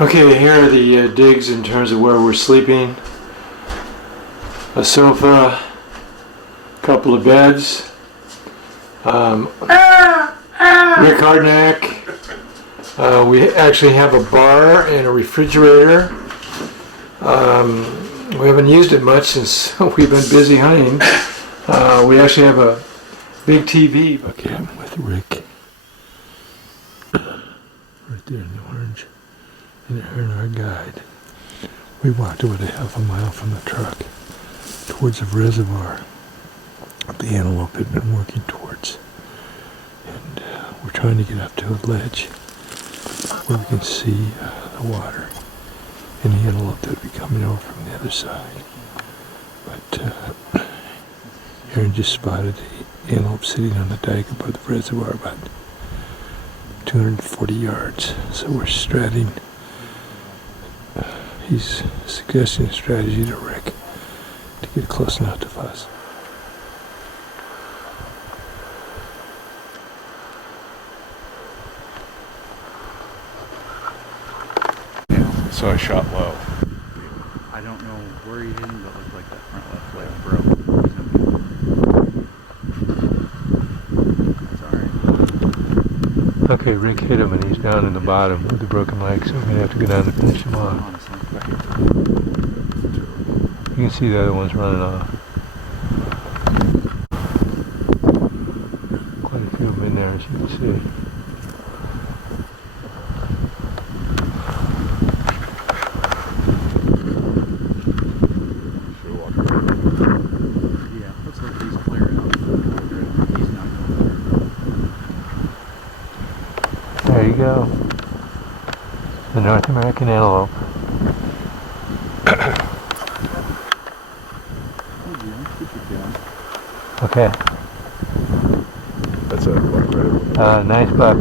Okay, here are the digs in terms of where we're sleeping. A sofa, a couple of beds, Rick Hardnack. We actually have a bar and a refrigerator. We haven't used it much since we've been busy hunting. We actually have a big TV. Okay, I'm with Rick. Right there in the orange. And our guide. We walked about a half a mile from the truck towards a reservoir the antelope had been working towards. And we're trying to get up to a ledge where we can see the water and the antelope that would be coming over from the other side. But Aaron just spotted the antelope sitting on the dike above the reservoir about 240 yards. So we're straddling. He's suggesting a strategy to Rick to get close enough to us. Yeah, so I shot low. I don't know where he didn't, but it looked like that front left leg broke. That's alright. Okay, Rick hit him and he's down in the bottom with a broken leg, so we're going to have to go down and finish him off. You can see the other ones running off. Quite a few of them in there, as you can see. Yeah, looks like he's clearing out. He's not going through. There you go. The North American antelope. Okay. That's a buck, right? Nice buck.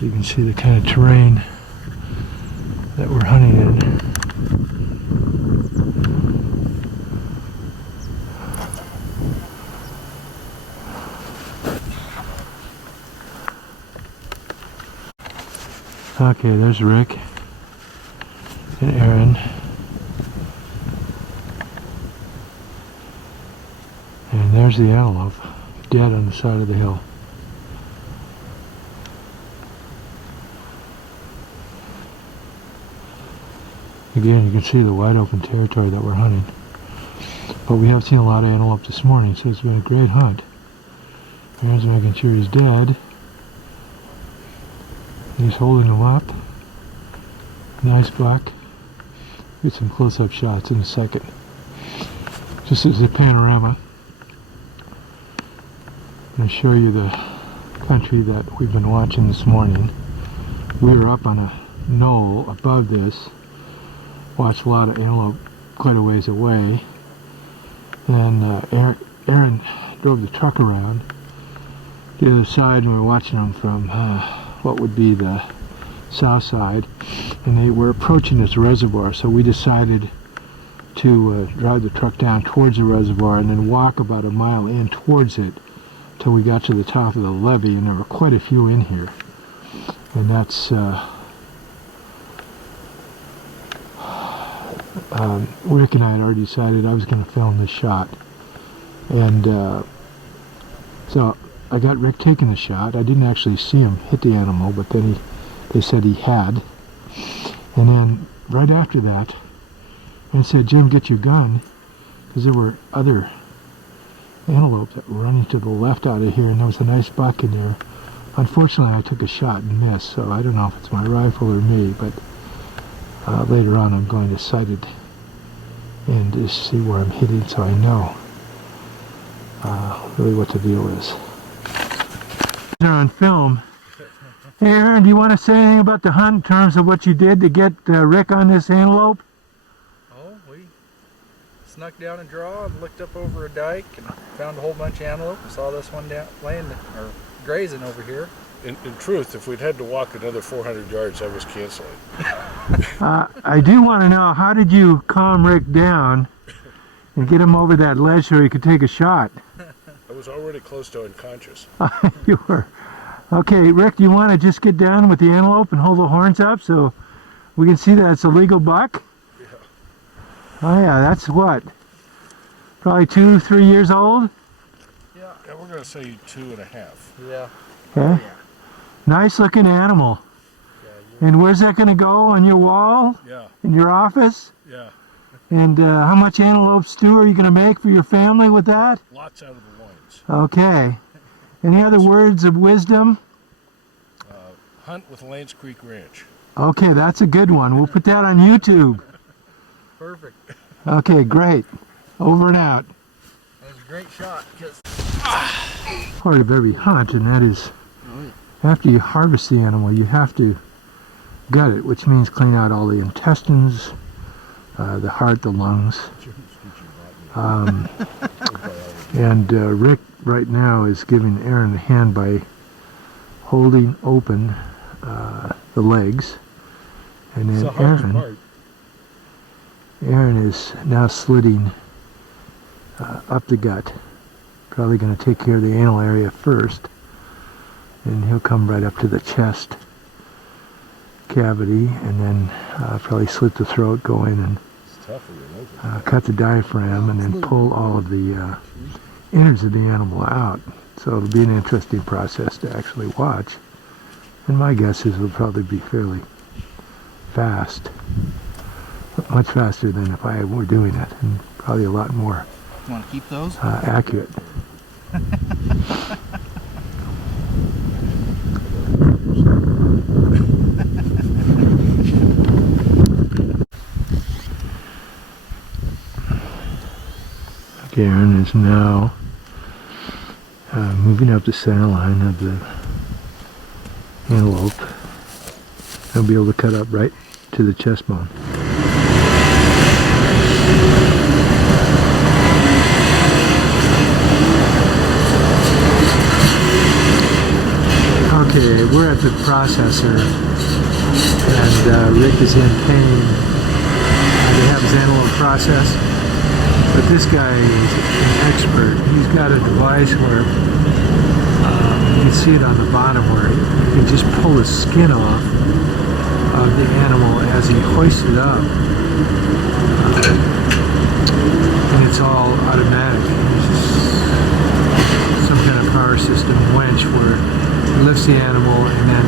You can see the kind of terrain that we're hunting in. Okay, there's Rick and Aaron. And there's the antelope, dead on the side of the hill. Again, you can see the wide open territory that we're hunting. But we have seen a lot of antelope this morning, so it's been a great hunt. Aaron's making sure he's dead. He's holding him up. Nice buck. Get some close-up shots in a second. Just as a panorama, I'm going to show you the country that we've been watching this morning. We were up on a knoll above this. Watched a lot of antelope quite a ways away, and Aaron drove the truck around the other side, and we were watching them from what would be the south side, and they were approaching this reservoir, so we decided to drive the truck down towards the reservoir and then walk about a mile in towards it till we got to the top of the levee, and there were quite a few in here, and that's Rick and I had already decided I was going to film this shot, and so I got Rick taking the shot. I didn't actually see him hit the animal, but then they said he had, and then right after that I said, Jim, get your gun, because there were other antelope that were running to the left out of here, and there was a nice buck in there. Unfortunately, I took a shot and missed, so I don't know if it's my rifle or me, but later on I'm going to sight it and just see where I'm hitting, so I know really what the deal is. They're on film. Hey Aaron, do you want to say anything about the hunt in terms of what you did to get Rick on this antelope? Oh, we snuck down a draw and looked up over a dike and found a whole bunch of antelope. I saw this one down laying or grazing over here. In truth, if we'd had to walk another 400 yards, I was canceling. I do want to know, how did you calm Rick down and get him over that ledge so he could take a shot? I was already close to unconscious. You were. Okay, Rick, do you want to just get down with the antelope and hold the horns up so we can see that it's a legal buck? Yeah. Oh yeah, that's what? Probably 2-3 years old? Yeah, we're going to say 2.5. Yeah. Okay. Nice looking animal. And where's that going to go? On your wall? Yeah. In your office? Yeah. And how much antelope stew are you going to make for your family with that? Lots out of the loins. Okay. Any other words of wisdom? Hunt with Lanes Creek Ranch. Okay, that's a good one. We'll put that on YouTube. Perfect. Okay, great. Over and out. That was a great shot. Part of every hunt, and that is after you harvest the animal, you have to gut it, which means clean out all the intestines, the heart, the lungs. And Rick right now is giving Aaron a hand by holding open the legs, and then Aaron is now slitting up the gut. Probably going to take care of the anal area first, and he'll come right up to the chest cavity, and then probably slit the throat, go in and cut the diaphragm, and then pull all of the innards of the animal out. So it'll be an interesting process to actually watch, and my guess is it'll probably be fairly fast, much faster than if I were doing it, and probably a lot more You want to keep those? accurate. Aaron is now moving up the center line of the antelope. He'll be able to cut up right to the chest bone. Okay, we're at the processor, and Rick is in pain. They have his antelope processed, but this guy is an expert. He's got a device where you can see it on the bottom where he can just pull the skin off of the animal as he hoists it up, and it's all automatic. It's some kind of power system winch where it lifts the animal and then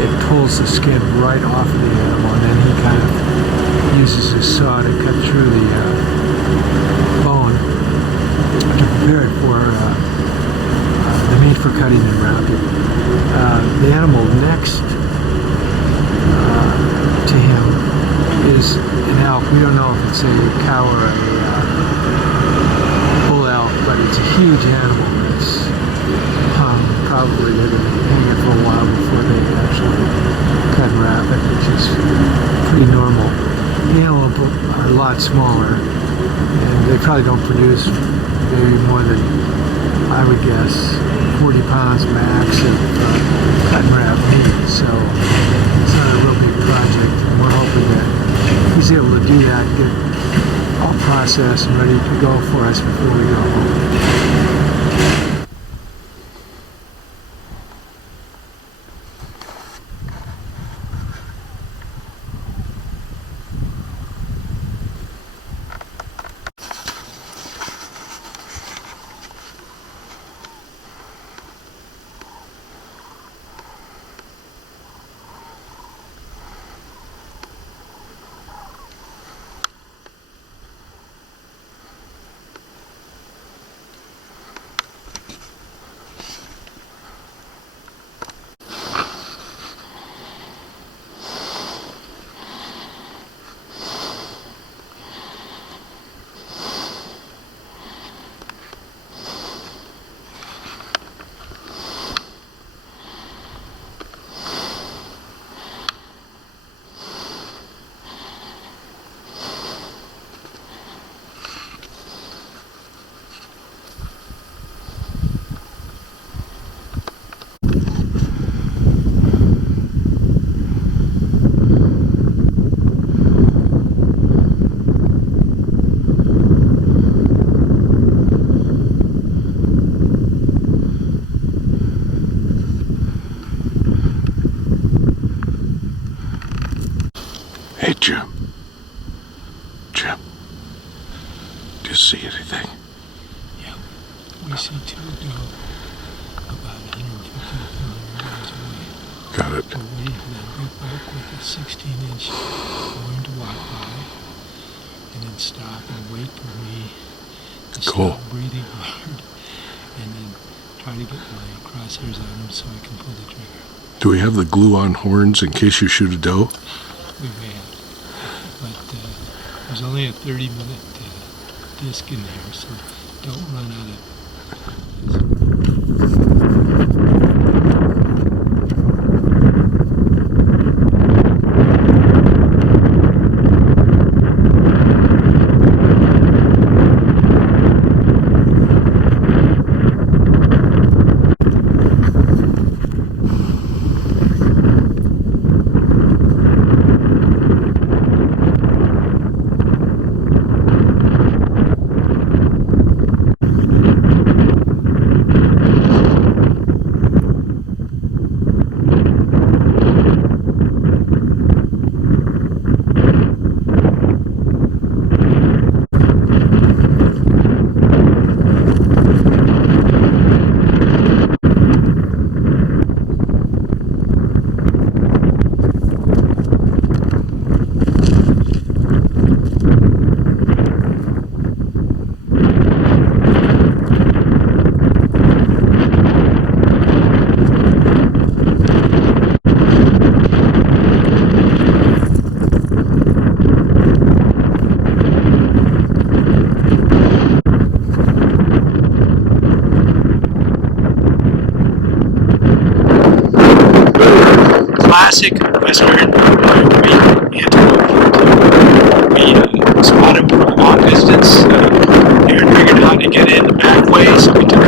it pulls the skin right off of the animal, and then he kind of uses his saw to cut through the bone to prepare it for the meat for cutting and wrapping. The animal next to him is an elk. We don't know if it's a cow or a bull elk, but it's a huge animal. It's hung. Probably they're going to hang it for a while before they actually cut and wrap it, which is pretty normal. The antelope are a lot smaller, and they probably don't produce maybe more than, I would guess, 40 pounds max of cut and wrap meat. So it's not a real big project, and we're hoping that he's able to do that and get it all processed and ready to go for us before we go home. Jim? Do you see anything? Yeah, we see two doe about 150 yards away. Got it. We're waiting for that big buck with a 16-inch horn to walk by, and then stop and wait for me to Cool. stop breathing hard, and then try to get my crosshairs on him so I can pull the trigger. Do we have the glue-on horns in case you shoot a doe? We may have, but there's only a 30-minute disc in there, so don't run out of. Classic western Wyoming antelope. We spotted from a long distance. Aaron figured out how to get in the back way, so we took a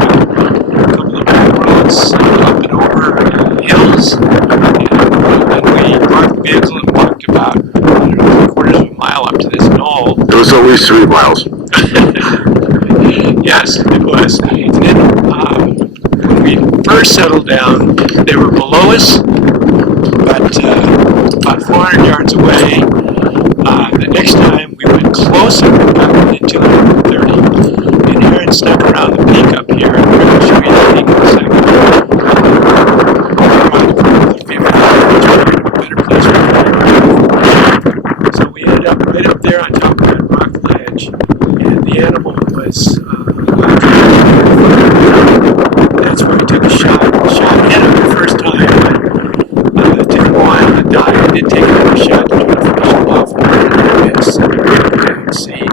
couple of back roads up and over hills, and then we parked the vehicle and walked about 3/4 of a mile up to this knoll. It was at least 3 miles. Yes, it was. And then when we first settled down, they were below us, but about 400 yards away. The next time we went closer, up into 130, and Aaron snuck around the peak up here, and we're going to show you the peak in a second. Better place right there. So we ended up right up there on top of that rock ledge, and the animal was that's where I took a shot. The shot hit him the first time, but it took a while to die. I did take another shot to try to finish him off, and I missed. And see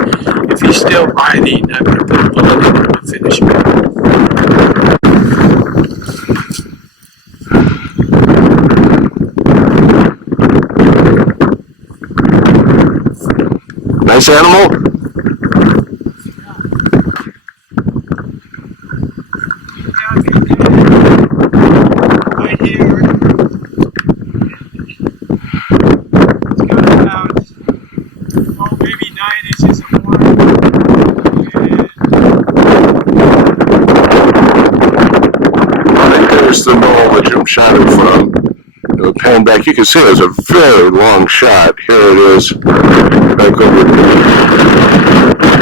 if he's still writhing. I'm going to put a bullet in him and finish him. Nice animal? Right here. It's got about, maybe 9 inches of horn. Right there's the knoll that Jim shot it from. Pan back, you can see there's a very long shot. Here it is, back over here.